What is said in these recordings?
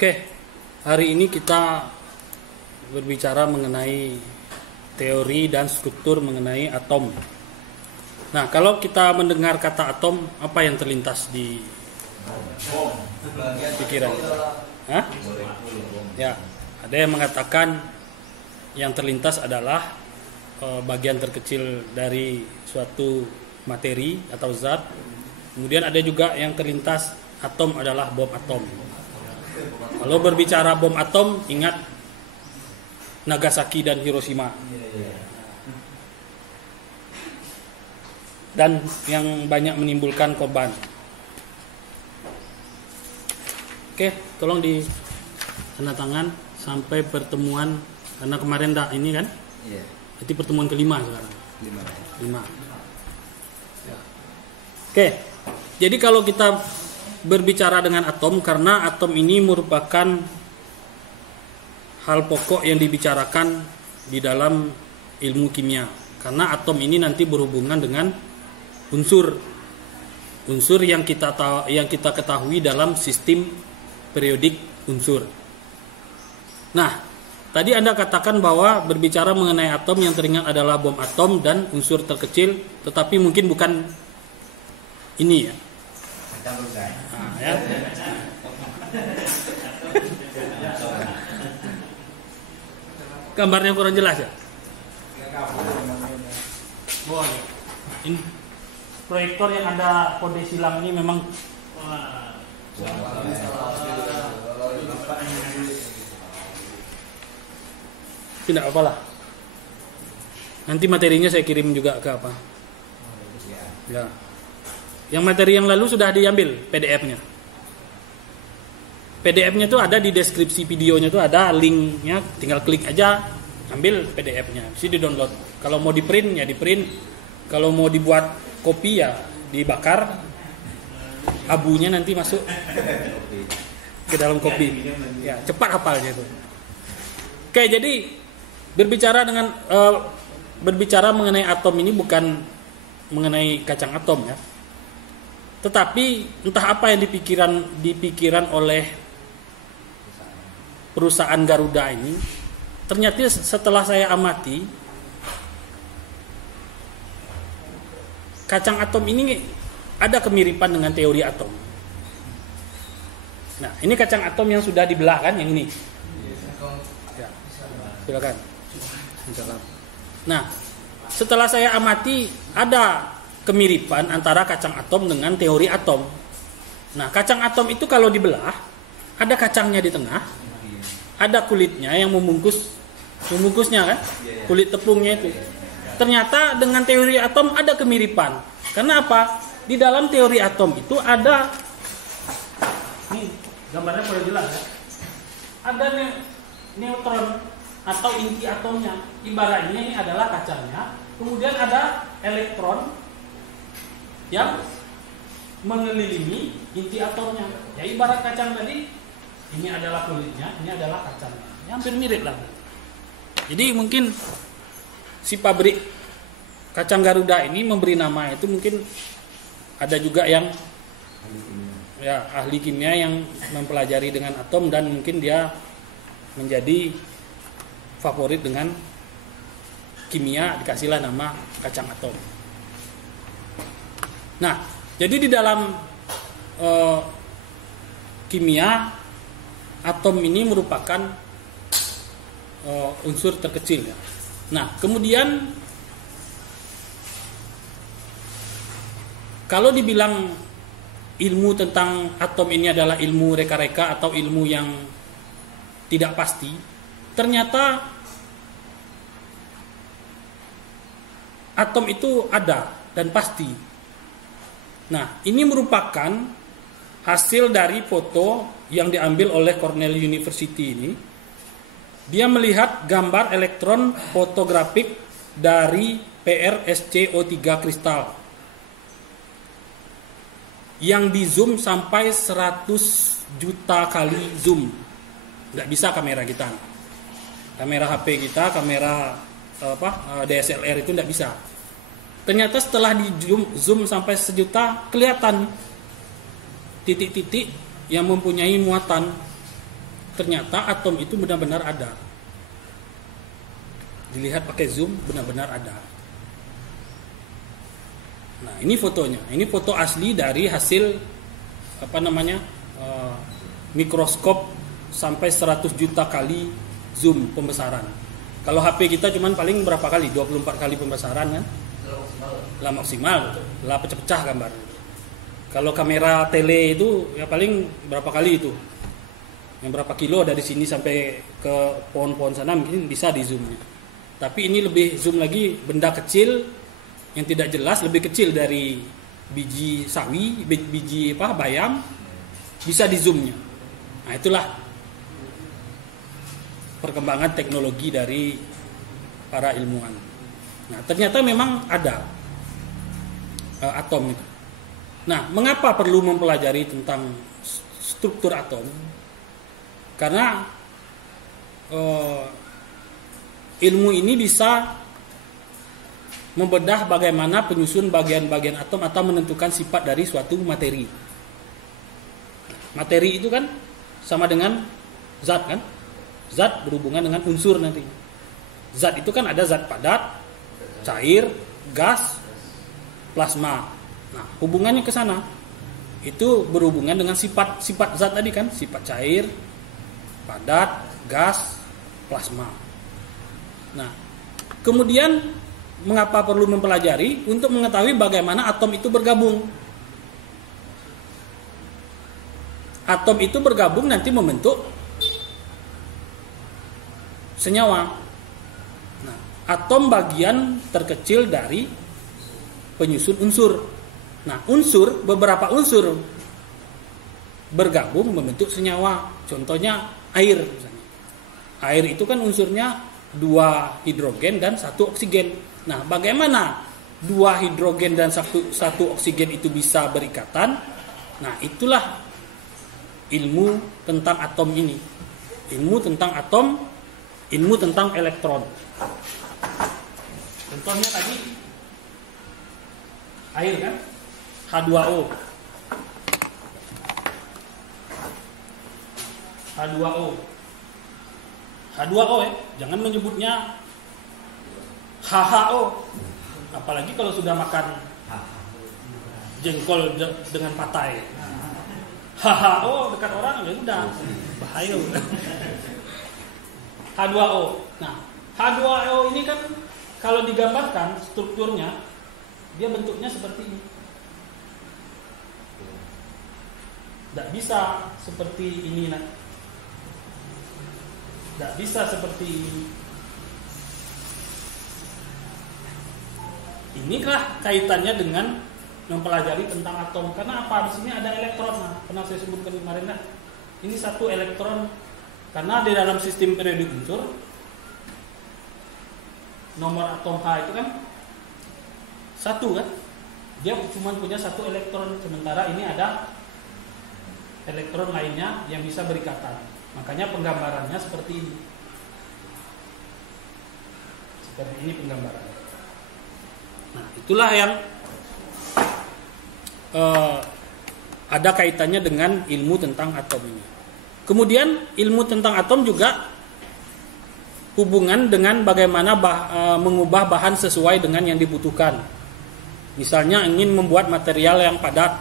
Oke, hari ini kita berbicara mengenai teori dan struktur mengenai atom. Nah, kalau kita mendengar kata atom, apa yang terlintas di pikiran kita? Hah? Ya, ada yang mengatakan yang terlintas adalah bagian terkecil dari suatu materi atau zat. Kemudian ada juga yang terlintas atom adalah bom atom. Kalau berbicara bom atom, ingat Nagasaki dan Hiroshima. Dan yang banyak menimbulkan korban. Oke, tolong di tanda tangan sampai pertemuan, karena kemarin ini kan? Iya. Jadi pertemuan kelima sekarang. 5. Ya. Oke, jadi kalau kita berbicara dengan atom, karena atom ini merupakan hal pokok yang dibicarakan di dalam ilmu kimia. Karena atom ini nanti berhubungan dengan unsur yang kita ketahui dalam sistem periodik unsur. Nah, tadi Anda katakan bahwa berbicara mengenai atom yang teringat adalah bom atom dan unsur terkecil, tetapi mungkin bukan ini ya. Nah, ya. Gambarnya kurang jelas ya. Oh, ini proyektor yang ada kode silang ini memang tidak apalah. Nanti materinya saya kirim juga ke apa? Ya. Yang materi yang lalu sudah diambil PDF-nya. PDF-nya itu ada di deskripsi videonya, itu ada linknya, tinggal klik aja, ambil PDF-nya, bisa di-download. Kalau mau di-print ya di-print, kalau mau dibuat kopi ya dibakar, abunya nanti masuk ke dalam kopi. Ya, cepat hafalnya itu. Oke, jadi berbicara mengenai atom ini bukan mengenai kacang atom ya. Tetapi entah apa yang dipikiran oleh perusahaan Garuda ini, ternyata setelah saya amati, kacang atom ini ada kemiripan dengan teori atom. Nah, ini kacang atom yang sudah dibelah kan, yang ini. Ya, silakan. Nah, setelah saya amati, ada kemiripan antara kacang atom dengan teori atom. Nah, kacang atom itu kalau dibelah, ada kacangnya di tengah, ada kulitnya yang membungkusnya kan, kulit tepungnya itu. Ternyata dengan teori atom ada kemiripan. Karena apa? Di dalam teori atom itu ada, nih gambarnya boleh jelas ya, ada neutron atau inti atomnya. Ibaratnya ini adalah kacangnya, kemudian ada elektron yang mengelilingi inti atomnya. Ya ibarat kacang tadi, ini adalah kulitnya, ini adalah kacangnya. Ya, hampir mirip lah. Jadi mungkin si pabrik kacang Garuda ini memberi nama itu, mungkin ada juga yang ahli kimia yang mempelajari dengan atom, dan mungkin dia menjadi favorit dengan kimia, dikasihlah nama kacang atom. Nah, jadi di dalam kimia, atom ini merupakan unsur terkecil ya. Nah, kemudian kalau dibilang ilmu tentang atom ini adalah ilmu reka-reka atau ilmu yang tidak pasti, ternyata atom itu ada dan pasti. Nah, ini merupakan hasil dari foto yang diambil oleh Cornell University ini. Dia melihat gambar elektron fotografik dari PrSCO3 kristal yang di zoom sampai 100 juta kali zoom. Nggak bisa kamera kita, kamera HP kita, kamera DSLR itu nggak bisa. Ternyata setelah di zoom sampai 1 juta, kelihatan titik-titik yang mempunyai muatan ternyata atom itu benar-benar ada. Dilihat pakai zoom, benar-benar ada. Nah, ini fotonya. Ini foto asli dari hasil mikroskop sampai 100 juta kali zoom pembesaran. Kalau HP kita cuman paling berapa kali? 24 kali pembesaran kan? Lah maksimal, lah pecah-pecah gambar. Kalau kamera tele itu ya paling berapa kali itu? Yang berapa kilo dari sini sampai ke pohon-pohon sana mungkin bisa di zoomnya. Tapi ini lebih zoom lagi, benda kecil yang tidak jelas, lebih kecil dari biji sawi, biji bayam, bisa di zoomnya. Nah, itulah perkembangan teknologi dari para ilmuwan. Nah, ternyata memang ada atom itu. Nah, mengapa perlu mempelajari tentang struktur atom? Karena ilmu ini bisa membedah bagaimana penyusun bagian-bagian atom atau menentukan sifat dari suatu materi. Materi itu kan sama dengan zat kan? Zat berhubungan dengan unsur nanti. Zat itu kan ada zat padat, cair, gas, plasma. Nah, hubungannya ke sana. Itu berhubungan dengan sifat zat tadi kan, sifat cair, padat, gas, plasma. Nah, kemudian mengapa perlu mempelajari? Untuk mengetahui bagaimana atom itu bergabung. Atom itu bergabung nanti membentuk senyawa. Nah, atom bagian terkecil dari penyusun unsur. Nah, beberapa unsur bergabung membentuk senyawa. Contohnya air misalnya. Air itu kan unsurnya 2 hidrogen dan 1 oksigen. Nah, bagaimana 2 hidrogen dan 1 oksigen itu bisa berikatan? Nah, itulah ilmu tentang atom ini. Ilmu tentang atom, ilmu tentang elektron. Contohnya tadi air kan, H2O. H2O ya, jangan menyebutnya HHO. Apalagi kalau sudah makan jengkol dengan patai. HHO dekat orang ya udah bahaya. H2O. Nah, H2O ini kan kalau digambarkan strukturnya dia bentuknya seperti ini. Tidak bisa seperti ini nah. Tidak bisa seperti ini. Inilah kaitannya dengan mempelajari tentang atom. Karena apa? Di sini ada elektron. Nah, pernah saya sebutkan kemarin kan? Ini 1 elektron. Karena di dalam sistem periodik unsur nomor atom H itu kan 1 kan? Dia cuma punya 1 elektron. Sementara ini ada elektron lainnya yang bisa berikatan. Makanya penggambarannya seperti ini. Seperti ini penggambarannya. Nah, itulah yang ada kaitannya dengan ilmu tentang atom ini. Kemudian ilmu tentang atom juga hubungan dengan bagaimana mengubah bahan sesuai dengan yang dibutuhkan. Misalnya ingin membuat material yang padat,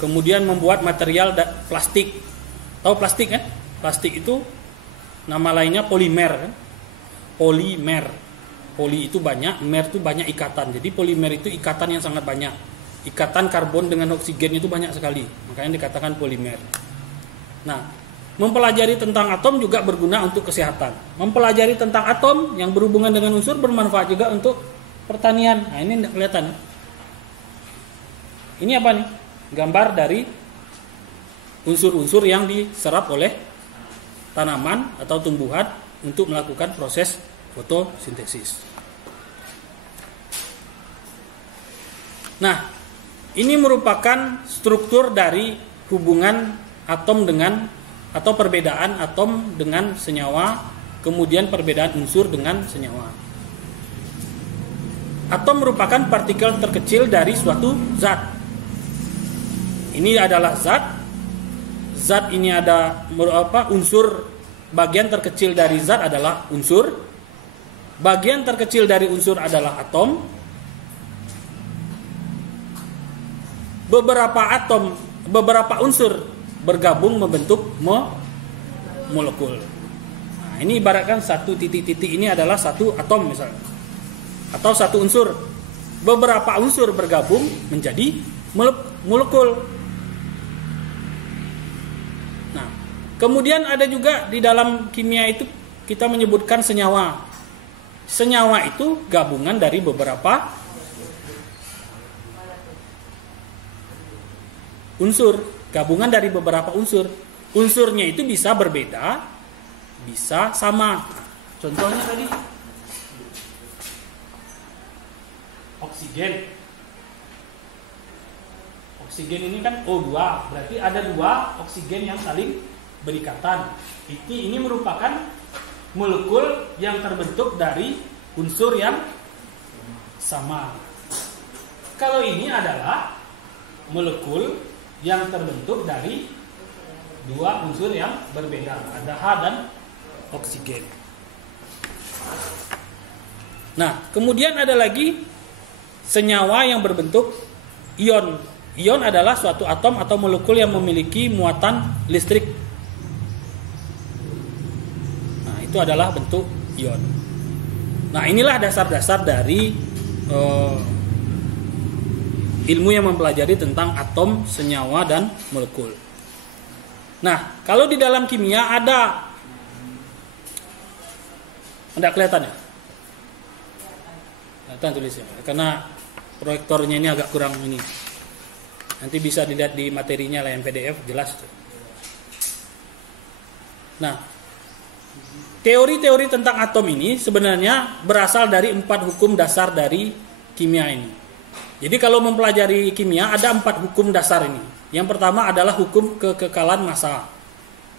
kemudian membuat material plastik. Tahu plastik kan? Plastik itu nama lainnya polimer kan? Polimer. Poli itu banyak, mer itu banyak ikatan. Jadi polimer itu ikatan yang sangat banyak. Ikatan karbon dengan oksigen itu banyak sekali. Makanya dikatakan polimer. Nah, mempelajari tentang atom juga berguna untuk kesehatan. Mempelajari tentang atom yang berhubungan dengan unsur bermanfaat juga untuk pertanian. Nah, ini tidak kelihatan. Ini apa nih? Gambar dari unsur-unsur yang diserap oleh tanaman atau tumbuhan untuk melakukan proses fotosintesis. Nah, ini merupakan struktur dari hubungan atom dengan atau perbedaan atom dengan senyawa, kemudian perbedaan unsur dengan senyawa. Atom merupakan partikel terkecil dari suatu zat. Ini adalah zat. zat ini ada unsur, bagian terkecil dari zat adalah unsur, bagian terkecil dari unsur adalah atom. Beberapa unsur bergabung membentuk molekul. Nah, ini ibaratkan satu titik-titik ini adalah satu atom misalnya, atau satu unsur. Beberapa unsur bergabung menjadi molekul. Nah, kemudian ada juga di dalam kimia itu kita menyebutkan senyawa. Senyawa itu gabungan dari beberapa unsur, gabungan dari beberapa unsur. Unsurnya itu bisa berbeda, bisa sama. Contohnya tadi oksigen. Oksigen ini kan O2, berarti ada dua oksigen yang saling berikatan. Ini merupakan molekul yang terbentuk dari unsur yang sama. Kalau ini adalah molekul yang terbentuk dari dua unsur yang berbeda, ada H dan oksigen. Nah, kemudian ada lagi senyawa yang berbentuk ion. Ion adalah suatu atom atau molekul yang memiliki muatan listrik. Nah, itu adalah bentuk ion. Nah, inilah dasar-dasar dari ilmu yang mempelajari tentang atom, senyawa, dan molekul. Nah, kalau di dalam kimia ada kelihatan ya? Kelihatan tulisnya, karena proyektornya ini agak kurang ini. Nanti bisa dilihat di materinya lah yang PDF, jelas. Nah, teori-teori tentang atom ini sebenarnya berasal dari 4 hukum dasar dari kimia ini. Jadi kalau mempelajari kimia ada 4 hukum dasar ini. Yang pertama adalah hukum kekekalan massa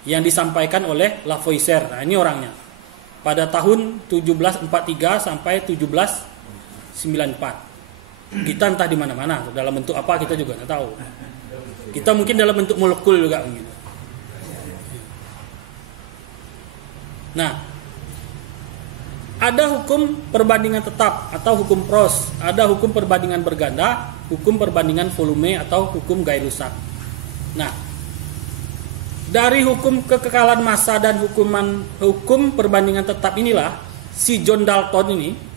yang disampaikan oleh Lavoisier. Nah, ini orangnya. Pada tahun 1743 sampai 1794. Kita entah di mana-mana, dalam bentuk apa kita juga tidak tahu. Kita mungkin dalam bentuk molekul juga mungkin. Nah, ada hukum perbandingan tetap atau hukum Proust, ada hukum perbandingan berganda, hukum perbandingan volume atau hukum Gay-Lussac. Nah, dari hukum kekekalan massa dan hukum perbandingan tetap inilah si John Dalton ini,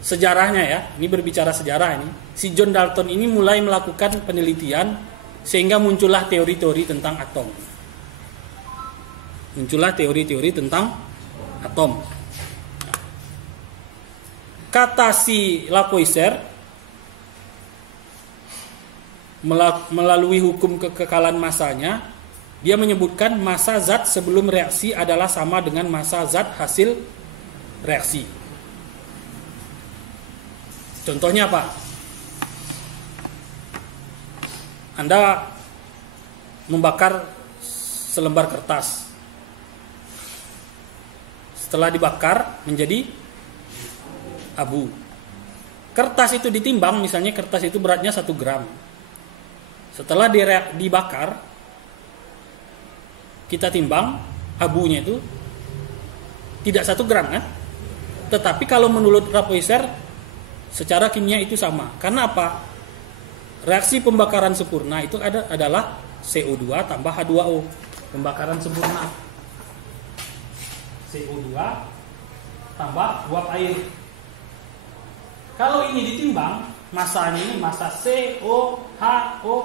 sejarahnya ya, ini berbicara sejarah ini. Si John Dalton ini mulai melakukan penelitian sehingga muncullah teori-teori tentang atom. Muncullah teori-teori tentang atom. Kata si Lavoisier, melalui hukum kekekalan massanya, dia menyebutkan massa zat sebelum reaksi adalah sama dengan massa zat hasil reaksi. Contohnya apa? Anda membakar selembar kertas. Setelah dibakar menjadi abu. Kertas itu ditimbang, misalnya kertas itu beratnya 1 gram. Setelah dibakar, kita timbang abunya itu tidak 1 gram kan? Tetapi kalau menurut Lavoisier, secara kimia itu sama. Karena apa? Reaksi pembakaran sempurna itu adalah CO2 tambah H2O. Pembakaran sempurna. CO2 tambah uap air. Kalau ini ditimbang, massanya ini massa COHO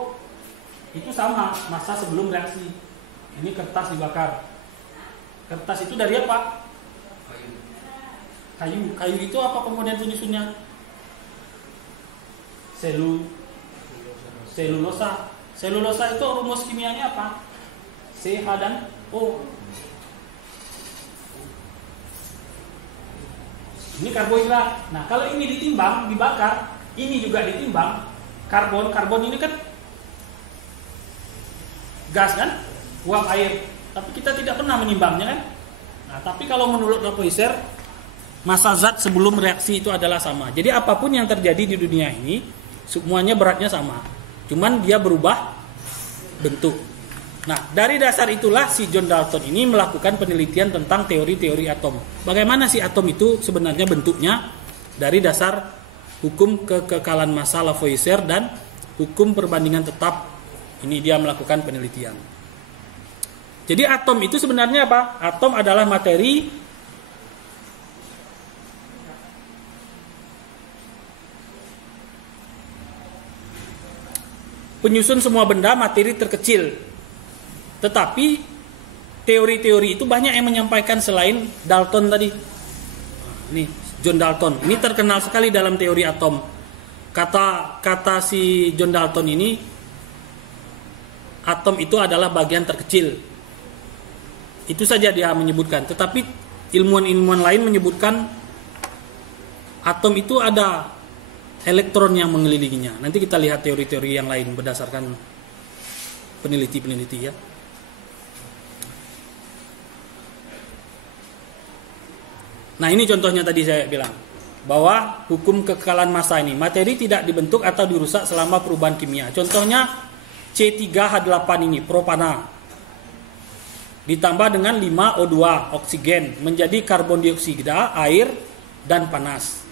itu sama massa sebelum reaksi. Ini kertas dibakar. Kertas itu dari apa? Kayu. Kayu itu apa komponen penyusunnya? Selulosa. Selulosa itu rumus kimianya apa? CH dan O. Ini karbohidrat. Nah, kalau ini ditimbang, dibakar, ini juga ditimbang, karbon ini kan gas kan, uap air. Tapi kita tidak pernah menimbangnya kan. Nah, tapi kalau menurut Lavoisier, massa zat sebelum reaksi itu adalah sama. Jadi apapun yang terjadi di dunia ini, semuanya beratnya sama. Cuman dia berubah bentuk. Nah, dari dasar itulah si John Dalton ini melakukan penelitian tentang teori-teori atom. Bagaimana si atom itu sebenarnya bentuknya dari dasar hukum kekekalan massa Lavoisier dan hukum perbandingan tetap. Ini dia melakukan penelitian. Jadi atom itu sebenarnya apa? Atom adalah materi penyusun semua benda, materi terkecil. Tetapi teori-teori itu banyak yang menyampaikan selain Dalton tadi. Ini John Dalton. Ini terkenal sekali dalam teori atom. Kata si John Dalton ini, atom itu adalah bagian terkecil. Itu saja dia menyebutkan. Tetapi ilmuwan-ilmuwan lain menyebutkan atom itu ada elektron yang mengelilinginya. Nanti kita lihat teori-teori yang lain berdasarkan peneliti-peneliti ya. Nah, ini contohnya tadi saya bilang bahwa hukum kekekalan massa ini, materi tidak dibentuk atau dirusak selama perubahan kimia. Contohnya C3H8 ini, propana, ditambah dengan 5O2 oksigen menjadi karbon dioksida, air, dan panas.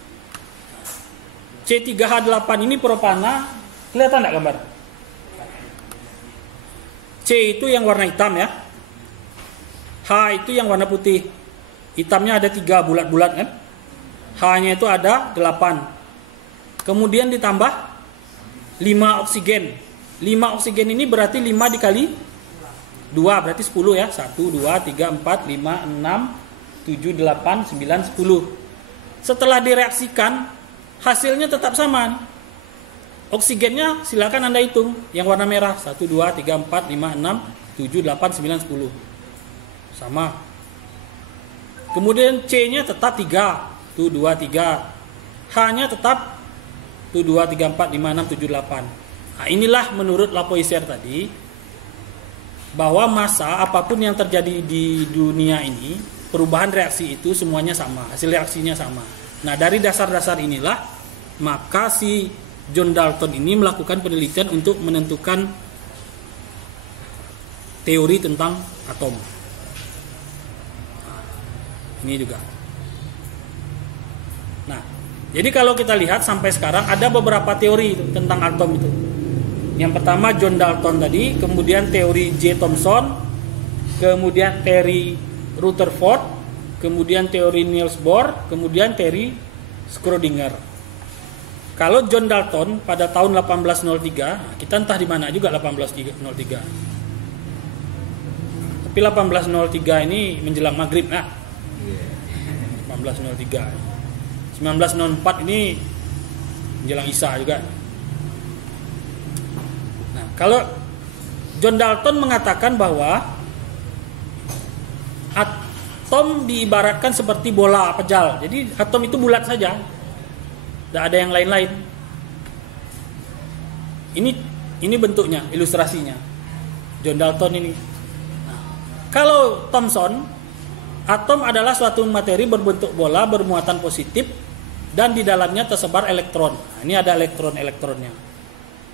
C3H8 ini propana, kelihatan tidak gambar? C itu yang warna hitam ya, H itu yang warna putih. Hitamnya ada 3 bulat-bulat kan, H-nya itu ada 8. Kemudian ditambah 5 oksigen. 5 oksigen ini berarti 5 dikali 2 berarti 10 ya. 1, 2, 3, 4, 5, 6, 7, 8, 9, 10. Setelah direaksikan hasilnya tetap sama. Oksigennya silakan Anda hitung yang warna merah. 1, 2, 3, 4, 5, 6, 7, 8, 9, 10. Sama. Kemudian C-nya tetap 3. 1, 2, 3. H-nya tetap 1, 2, 3, 4, 5, 6, 7, 8. Nah, inilah menurut Lavoisier tadi bahwa massa apapun yang terjadi di dunia ini, perubahan reaksi itu semuanya sama, hasil reaksinya sama. Nah, dari dasar-dasar inilah maka si John Dalton ini melakukan penelitian untuk menentukan teori tentang atom. Nah, ini juga. Nah, jadi kalau kita lihat sampai sekarang ada beberapa teori tentang atom itu. Yang pertama John Dalton tadi, kemudian teori J. Thomson, kemudian teori Rutherford, kemudian teori Niels Bohr, kemudian teori Schrödinger. Kalau John Dalton pada tahun 1803, kita entah di mana juga 1803. Tapi 1803 ini menjelang maghrib, nah. 1803. 1904 ini menjelang Isya juga. Nah, kalau John Dalton mengatakan bahwa atom diibaratkan seperti bola pejal. Jadi atom itu bulat saja. Tidak ada yang lain-lain. Ini bentuknya, ilustrasinya. John Dalton ini. Nah, kalau Thomson, atom adalah suatu materi berbentuk bola bermuatan positif dan di dalamnya tersebar elektron. Nah, ini ada elektron-elektronnya.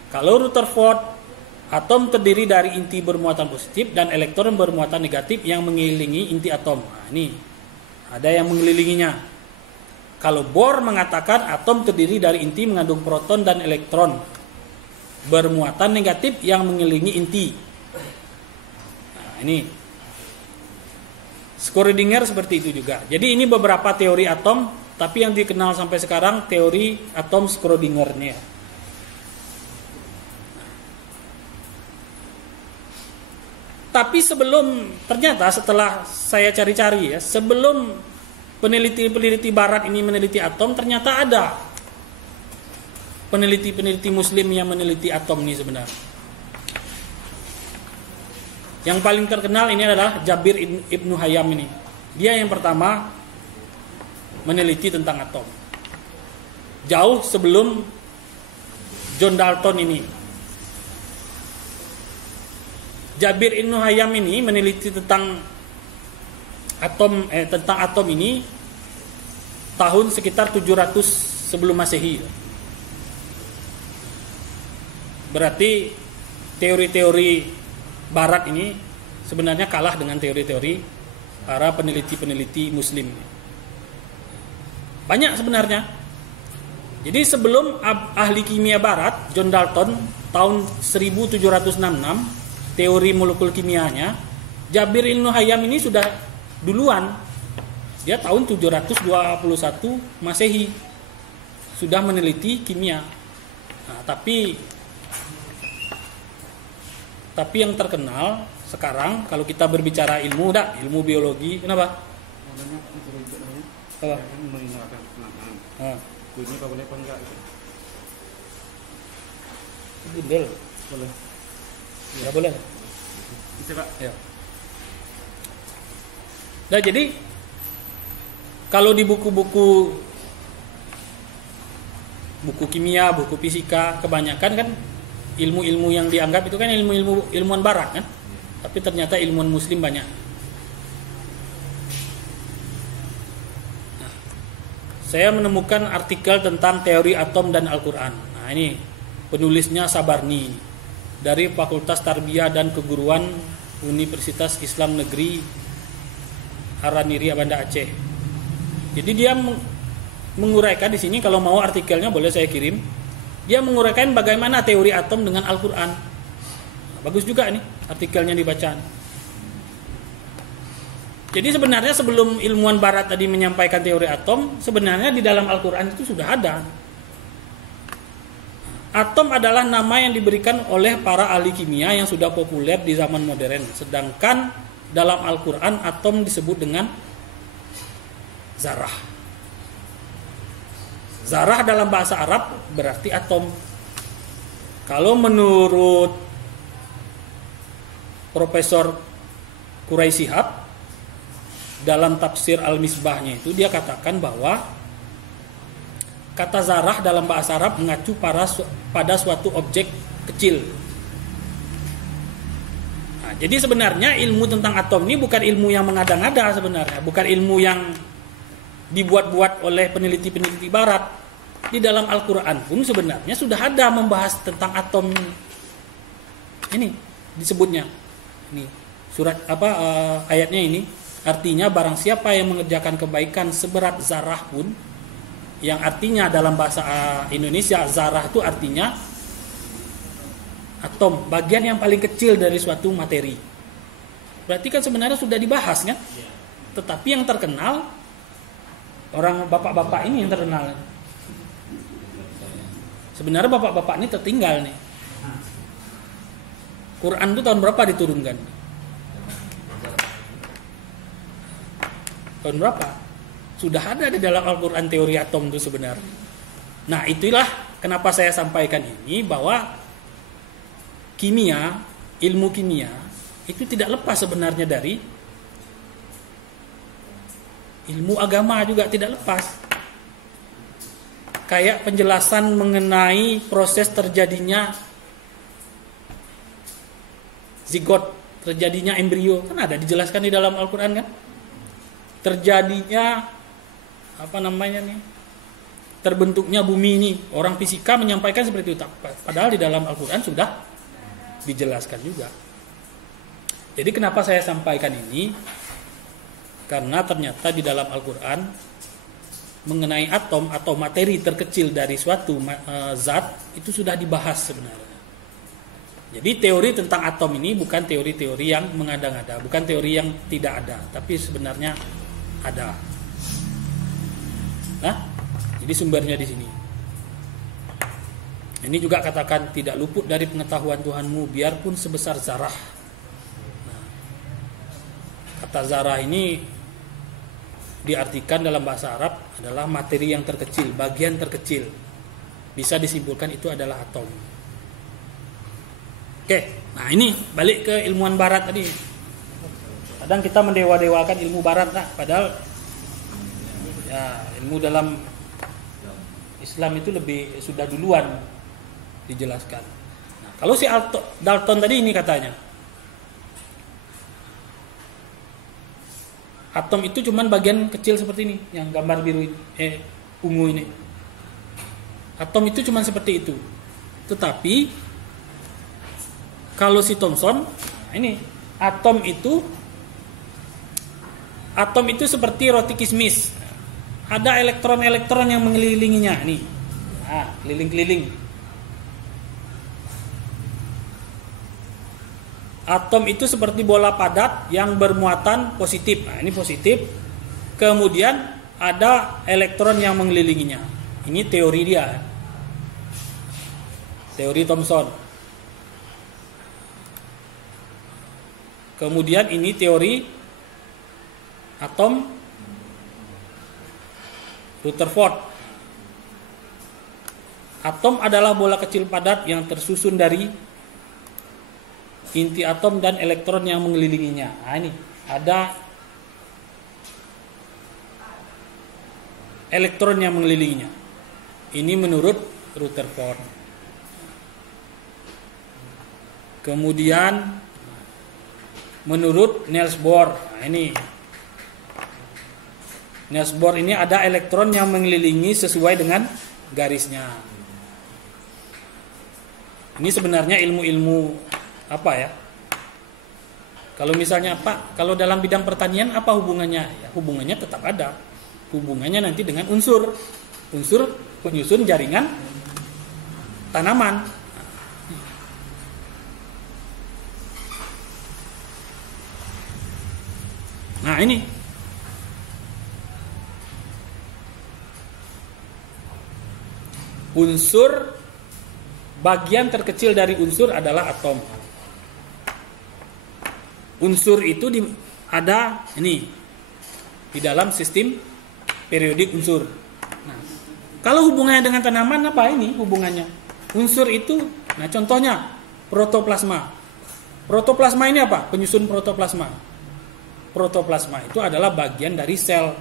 Kalau Rutherford, atom terdiri dari inti bermuatan positif dan elektron bermuatan negatif yang mengelilingi inti atom. Nah, ini ada yang mengelilinginya. Kalau Bohr mengatakan atom terdiri dari inti mengandung proton dan elektron bermuatan negatif yang mengelilingi inti. Nah, ini Schrödinger seperti itu juga. Jadi ini beberapa teori atom, tapi yang dikenal sampai sekarang teori atom Schrödinger-nya. Tapi ternyata setelah saya cari-cari ya, sebelum peneliti-peneliti barat ini meneliti atom, ternyata ada peneliti-peneliti muslim yang meneliti atom ini sebenarnya. Yang paling terkenal ini adalah Jabir Ibnu Hayyam ini. Dia yang pertama meneliti tentang atom. Jauh sebelum John Dalton ini. Jabir Ibnu Hayyam ini meneliti tentang atom ini tahun sekitar 700 sebelum Masehi. Berarti teori-teori Barat ini sebenarnya kalah dengan teori-teori para peneliti-peneliti Muslim. Banyak sebenarnya. Jadi sebelum ahli kimia Barat, John Dalton, tahun 1766, teori molekul kimianya, Jabir Ibnu Hayyam ini sudah duluan. Dia tahun 721 Masehi sudah meneliti kimia. Nah, tapi yang terkenal sekarang kalau kita berbicara ilmu, ilmu biologi, kenapa? Apa? Ini kau boleh apa enggak? Gundel. Boleh. Ya boleh. Bisa Pak? Ya. Nah, jadi kalau di buku kimia, buku fisika, kebanyakan kan ilmu-ilmu yang dianggap itu kan ilmuwan barat kan. Tapi ternyata ilmuwan muslim banyak. Nah, saya menemukan artikel tentang teori atom dan Al-Qur'an. Nah, ini penulisnya Sabarni dari Fakultas Tarbiyah dan Keguruan Universitas Islam Negeri Araniri, Banda Aceh. Jadi dia menguraikan di sini, kalau mau artikelnya boleh saya kirim. Dia menguraikan bagaimana teori atom dengan Al-Qur'an. Nah, bagus juga nih artikelnya dibacaan. Jadi sebenarnya sebelum ilmuwan barat tadi menyampaikan teori atom, sebenarnya di dalam Al-Qur'an itu sudah ada. Atom adalah nama yang diberikan oleh para ahli kimia yang sudah populer di zaman modern. Sedangkan dalam Al-Qur'an atom disebut dengan zarah. Zarah dalam bahasa Arab berarti atom. Kalau menurut Profesor Quraisy Shihab dalam tafsir Al-Misbahnya itu dia katakan bahwa kata zarah dalam bahasa Arab mengacu pada suatu objek kecil. Nah, jadi sebenarnya ilmu tentang atom ini bukan ilmu yang mengada-ngada sebenarnya, bukan ilmu yang dibuat-buat oleh peneliti-peneliti barat. Di dalam Al-Qur'an pun sebenarnya sudah ada membahas tentang atom. Ini disebutnya. Ini surat ayatnya ini artinya barang siapa yang mengerjakan kebaikan seberat zarah pun, yang artinya dalam bahasa Indonesia zarah itu artinya atom, bagian yang paling kecil dari suatu materi. Berarti kan sebenarnya sudah dibahas kan? Tetapi yang terkenal orang bapak-bapak ini yang terkenal. Sebenarnya bapak-bapak ini tertinggal nih. Quran itu tahun berapa diturunkan? Tahun berapa? Sudah ada di dalam Al-Quran teori atom itu sebenarnya. Nah, itulah kenapa saya sampaikan ini, bahwa kimia, ilmu kimia itu tidak lepas sebenarnya dari ilmu agama, juga tidak lepas. Kayak penjelasan mengenai proses terjadinya zigot, terjadinya embrio, kan ada dijelaskan di dalam Al-Quran kan? Terjadinya terbentuknya bumi ini, orang fisika menyampaikan seperti itu, padahal di dalam Al-Quran sudah dijelaskan juga. Jadi kenapa saya sampaikan ini? Karena ternyata di dalam Al-Quran mengenai atom atau materi terkecil dari suatu zat itu sudah dibahas sebenarnya. Jadi teori tentang atom ini bukan teori-teori yang mengada-ngada, bukan teori yang tidak ada, tapi sebenarnya ada. Nah, jadi sumbernya di sini. Ini juga katakan tidak luput dari pengetahuan Tuhanmu biarpun sebesar zarah. Nah, kata zarah ini diartikan dalam bahasa Arab adalah materi yang terkecil, bagian terkecil. Bisa disimpulkan itu adalah atom. Oke, nah ini balik ke ilmuwan barat tadi. Kadang kita mendewa-dewakan ilmu barat, padahal ya ilmu dalam Islam itu lebih sudah duluan dijelaskan. Nah, kalau si Dalton tadi ini katanya, atom itu cuman bagian kecil seperti ini, yang gambar biru ini, ungu ini. Atom itu cuman seperti itu. Tetapi kalau si Thomson Ini atom itu seperti roti kismis. Ada elektron-elektron yang mengelilinginya nih. Nah, keliling-keliling. Atom itu seperti bola padat yang bermuatan positif. Nah, ini positif. Kemudian ada elektron yang mengelilinginya. Ini teori dia. Teori Thomson. Kemudian ini teori atom Rutherford. Atom adalah bola kecil padat yang tersusun dari inti atom dan elektron yang mengelilinginya. Nah, ini ada elektron yang mengelilinginya. Ini menurut Rutherford. Kemudian menurut Niels Bohr. Nah, ini Niels Bohr ini ada elektron yang mengelilingi sesuai dengan garisnya. Ini sebenarnya ilmu-ilmu apa ya? Kalau misalnya Pak, kalau dalam bidang pertanian apa hubungannya? Ya, hubungannya tetap ada. Hubungannya nanti dengan unsur penyusun jaringan tanaman. Nah, ini unsur, bagian terkecil dari unsur adalah atom. Unsur itu ada ini di dalam sistem periodik unsur. Nah, kalau hubungannya dengan tanaman apa ini hubungannya? Unsur itu, nah contohnya protoplasma. Protoplasma ini apa? Penyusun protoplasma. Protoplasma itu adalah bagian dari sel.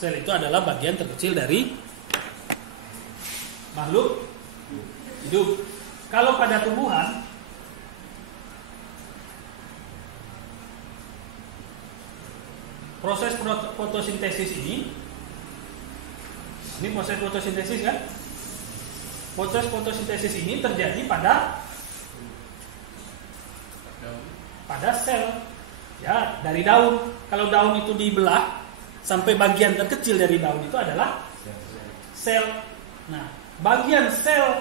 Sel itu adalah bagian terkecil dari makhluk hidup. Kalau pada tumbuhan, proses fotosintesis ini proses fotosintesis kan? Proses fotosintesis ini terjadi pada sel, ya, dari daun. Kalau daun itu dibelah sampai bagian terkecil dari daun itu adalah sel. Nah, bagian sel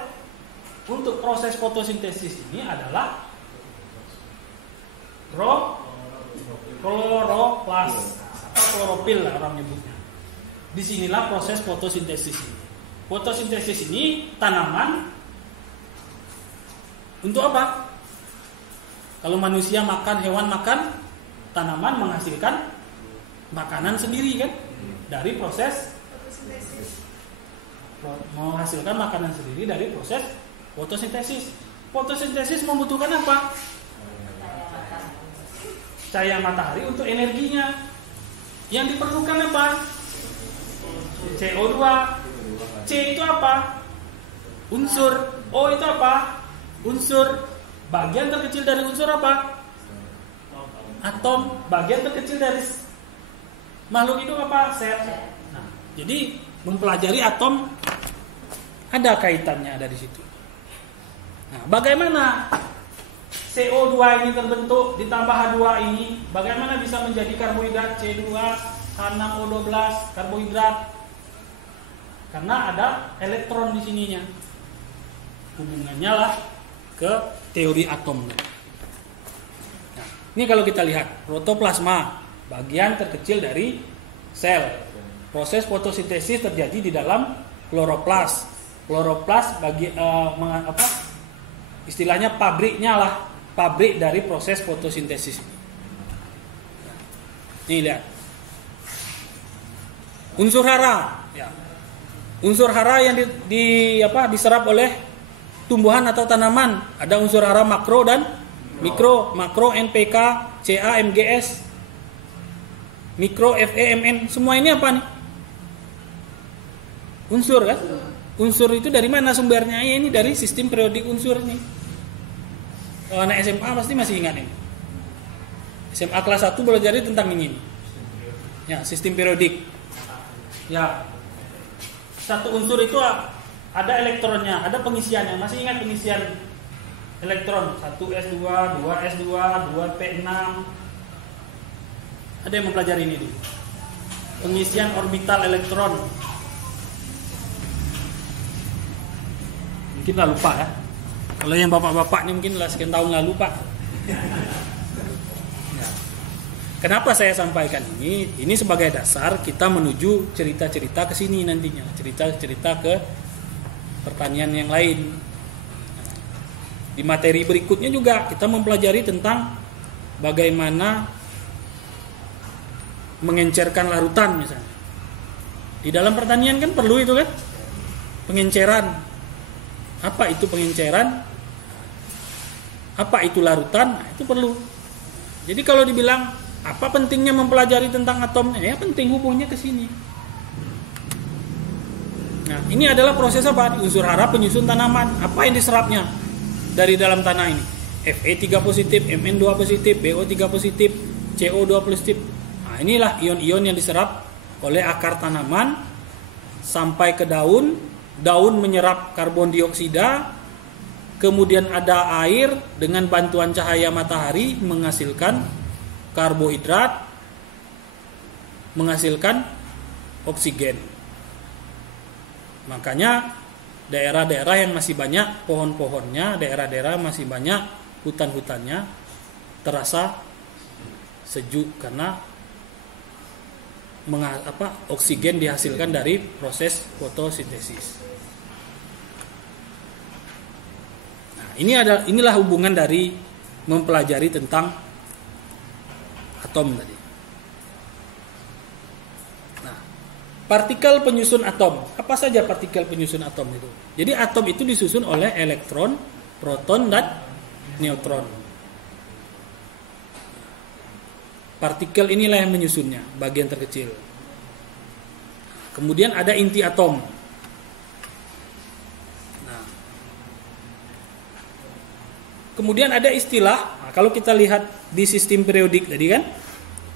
untuk proses fotosintesis ini adalah kloroplas atau klorofil lah orang nyebutnya. Disinilah proses fotosintesis ini. Fotosintesis ini tanaman untuk apa? Kalau manusia makan, hewan makan, tanaman menghasilkan makanan sendiri kan, dari proses menghasilkan makanan sendiri dari proses fotosintesis. Fotosintesis membutuhkan apa? Cahaya matahari untuk energinya. Yang diperlukan apa? CO2. C itu apa? Unsur. O itu apa? Unsur. Bagian terkecil dari unsur apa? Atom. Bagian terkecil dari makhluk hidup apa? Sel. Nah, jadi mempelajari atom ada kaitannya dari situ. Nah, bagaimana CO2 ini terbentuk ditambah H2 ini? Bagaimana bisa menjadi karbohidrat C2, H6O12 karbohidrat? Karena ada elektron di sininya. Hubungannya lah ke teori atom. Nah, ini kalau kita lihat protoplasma, bagian terkecil dari sel. Proses fotosintesis terjadi di dalam kloroplas. Kloroplas istilahnya pabriknya lah, pabrik dari proses fotosintesis ini. Nih lihat. Unsur hara, ya. Unsur hara yang diserap oleh tumbuhan atau tanaman. Ada unsur hara makro dan mikro. Makro NPK, Ca, MgS, mikro FeMn. Semua ini apa nih? Unsur kan? Unsur itu dari mana sumbernya? Ya, ini dari sistem periodik unsur ini. Kalau anak SMA pasti masih ingat ini. SMA kelas 1 belajar tentang ini. Ya, sistem periodik. Ya. Satu unsur itu ada elektronnya, ada pengisiannya. Masih ingat pengisian elektron? 1s2, 2s2, 2p6. Ada yang mempelajari ini dulu. Pengisian orbital elektron. Mungkin lah lupa ya. Kalau yang bapak-bapak ini mungkin lah sekian tahun lalu Pak. Kenapa saya sampaikan ini? Ini sebagai dasar kita menuju cerita-cerita ke sini nantinya, cerita-cerita ke pertanian yang lain. Di materi berikutnya juga kita mempelajari tentang bagaimana mengencerkan larutan misalnya. Di dalam pertanian kan perlu itu kan? Pengenceran. Apa itu pengenceran? Apa itu larutan? Nah, itu perlu. Jadi kalau dibilang apa pentingnya mempelajari tentang atom? Ya penting, hubungnya ke sini. Nah, ini adalah proses apa? Unsur hara penyusun tanaman. Apa yang diserapnya dari dalam tanah ini? Fe3 positif, Mn2 positif, BO3 positif, CO2 positif. Nah, inilah ion-ion yang diserap oleh akar tanaman sampai ke daun. Daun menyerap karbon dioksida, kemudian ada air dengan bantuan cahaya matahari menghasilkan karbohidrat, menghasilkan oksigen. Makanya daerah-daerah yang masih banyak pohon-pohonnya, daerah-daerah masih banyak hutan-hutannya terasa sejuk karena oksigen dihasilkan dari proses fotosintesis. Nah, inilah hubungan dari mempelajari tentang atom tadi. Nah, partikel penyusun atom. Apa saja partikel penyusun atom itu? Jadi atom itu disusun oleh elektron, proton, dan neutron. Partikel inilah yang menyusunnya, bagian terkecil. Kemudian ada inti atom. Nah, kemudian ada istilah. Nah, kalau kita lihat di sistem periodik tadi kan,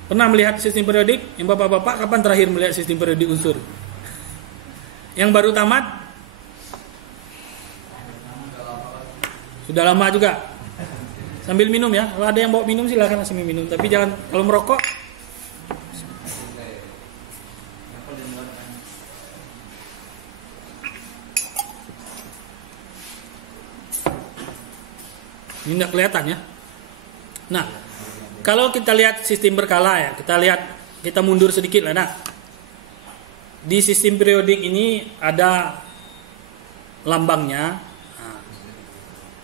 pernah melihat sistem periodik? Yang bapak-bapak kapan terakhir melihat sistem periodik unsur? Yang baru tamat? Sudah lama juga. Sambil minum ya. Kalau ada yang bawa minum silakan sambil minum. Tapi jangan kalau merokok. Ini tidak kelihatan ya. Nah, kalau kita lihat sistem berkala ya, kita mundur sedikit lah. Nah, di sistem periodik ini ada lambangnya.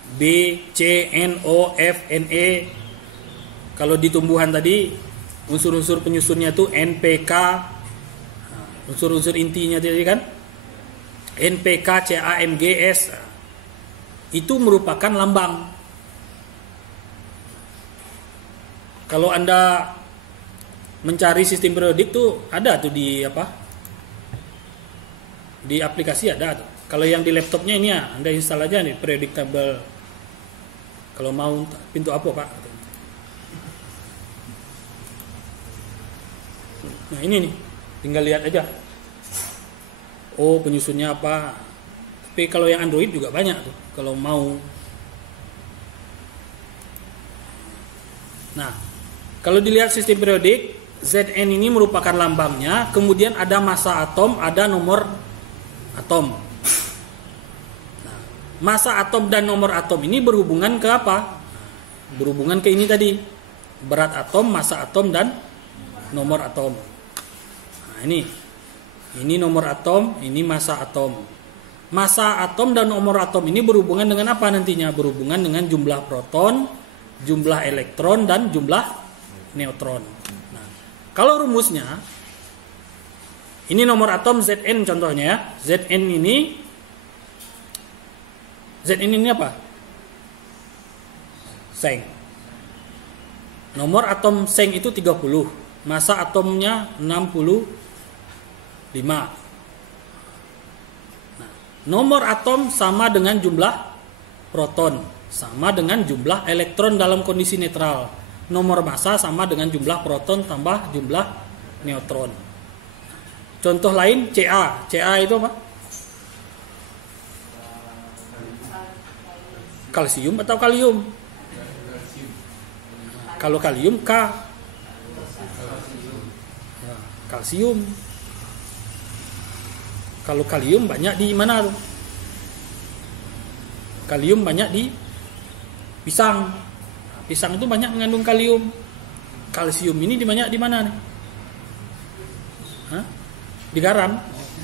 B, C, N, O, F, Ne. Kalau di tumbuhan tadi unsur-unsur penyusunnya itu NPK. Unsur-unsur intinya tadi kan NPK, CAMGS. Itu merupakan lambang. Kalau Anda mencari sistem periodik tuh ada tuh di Di aplikasi ada tuh. Kalau yang di laptopnya ini ya, Anda install aja nih periodic table. Kalau mau pintu apa Pak? Nah ini nih, tinggal lihat aja. Oh penyusunnya apa? Tapi kalau yang Android juga banyak tuh. Kalau mau. Nah, kalau dilihat sistem periodik, Zn ini merupakan lambangnya. Kemudian ada massa atom, ada nomor atom. Massa atom dan nomor atom ini berhubungan ke apa? Berhubungan ke ini tadi. Berat atom, massa atom, dan nomor atom. Nah ini nomor atom, ini massa atom. Massa atom dan nomor atom ini berhubungan dengan apa nantinya? Berhubungan dengan jumlah proton, jumlah elektron, dan jumlah neutron. Nah, kalau rumusnya, ini nomor atom Zn contohnya ya. Zn ini apa? Seng. Nomor atom seng itu 30. Massa atomnya 65. Nah, nomor atom sama dengan jumlah proton, sama dengan jumlah elektron dalam kondisi netral. nomor massa sama dengan jumlah proton tambah jumlah neutron. Contoh lain Ca. Ca itu apa? Kalsium atau kalium? Kalau kalium K. Ya, kalsium. Kalau kalium banyak di mana tuh? Kalium banyak di pisang. Pisang itu banyak mengandung kalium. Kalsium ini banyak di mana nih? Hah? Di garam.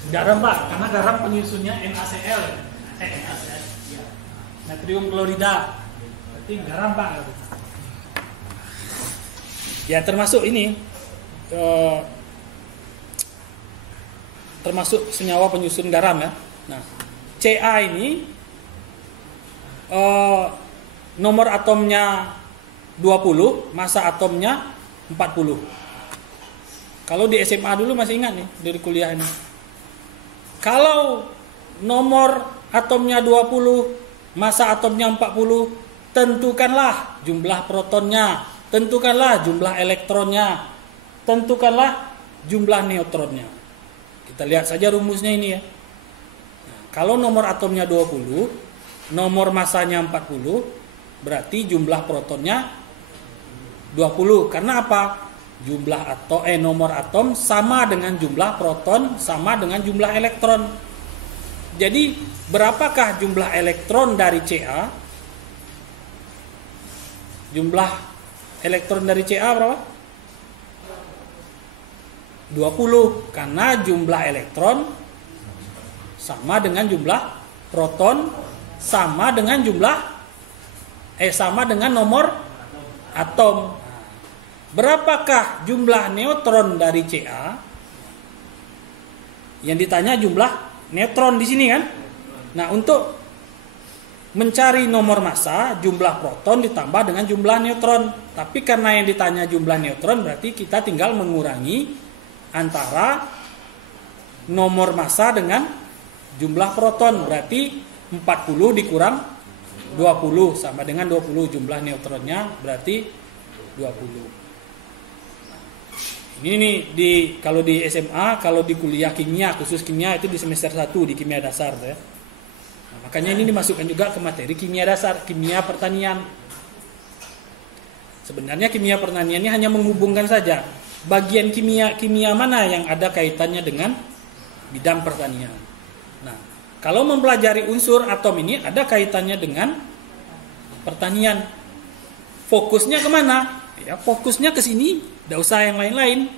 Garam Pak, karena garam penyusunnya NaCl. NaCl. Natrium klorida. Berarti garam Pak. Ya termasuk ini, termasuk senyawa penyusun garam ya. Nah, Ca ini nomor atomnya 20, massa atomnya 40. Kalau di SMA dulu masih ingat nih dari kuliah ini. Kalau nomor atomnya 20, massa atomnya 40, tentukanlah jumlah protonnya, tentukanlah jumlah elektronnya, tentukanlah jumlah neutronnya. Kita lihat saja rumusnya ini ya. Nah, kalau nomor atomnya 20, nomor massanya 40, berarti jumlah protonnya 20. Karena apa? Jumlah nomor atom sama dengan jumlah proton sama dengan jumlah elektron. Jadi berapakah jumlah elektron dari Ca? Jumlah elektron dari Ca berapa? 20. Karena jumlah elektron sama dengan jumlah proton sama dengan nomor atom. Berapakah jumlah neutron dari Ca? Yang ditanya jumlah neutron di sini kan? Nah, untuk mencari nomor massa, jumlah proton ditambah dengan jumlah neutron. Tapi karena yang ditanya jumlah neutron, berarti kita tinggal mengurangi antara nomor massa dengan jumlah proton. Berarti 40 dikurang 20 sama dengan 20. Jumlah neutronnya berarti 20. Ini nih kalau di SMA, kalau di kuliah kimia, khusus kimia itu di semester 1 di kimia dasar ya. Nah, makanya ini dimasukkan juga ke materi kimia dasar, kimia pertanian. Sebenarnya kimia pertanian ini hanya menghubungkan saja bagian kimia mana yang ada kaitannya dengan bidang pertanian. Nah, kalau mempelajari unsur atom ini ada kaitannya dengan pertanian. Fokusnya kemana? Ya, fokusnya ke sini, tidak usah yang lain-lain.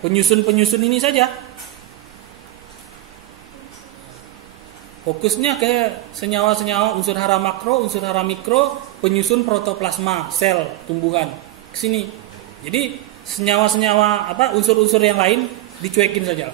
Penyusun-penyusun ini saja. Fokusnya ke senyawa-senyawa unsur hara makro, unsur hara mikro, penyusun protoplasma sel tumbuhan ke sini. Jadi senyawa-senyawa unsur-unsur yang lain dicuekin saja.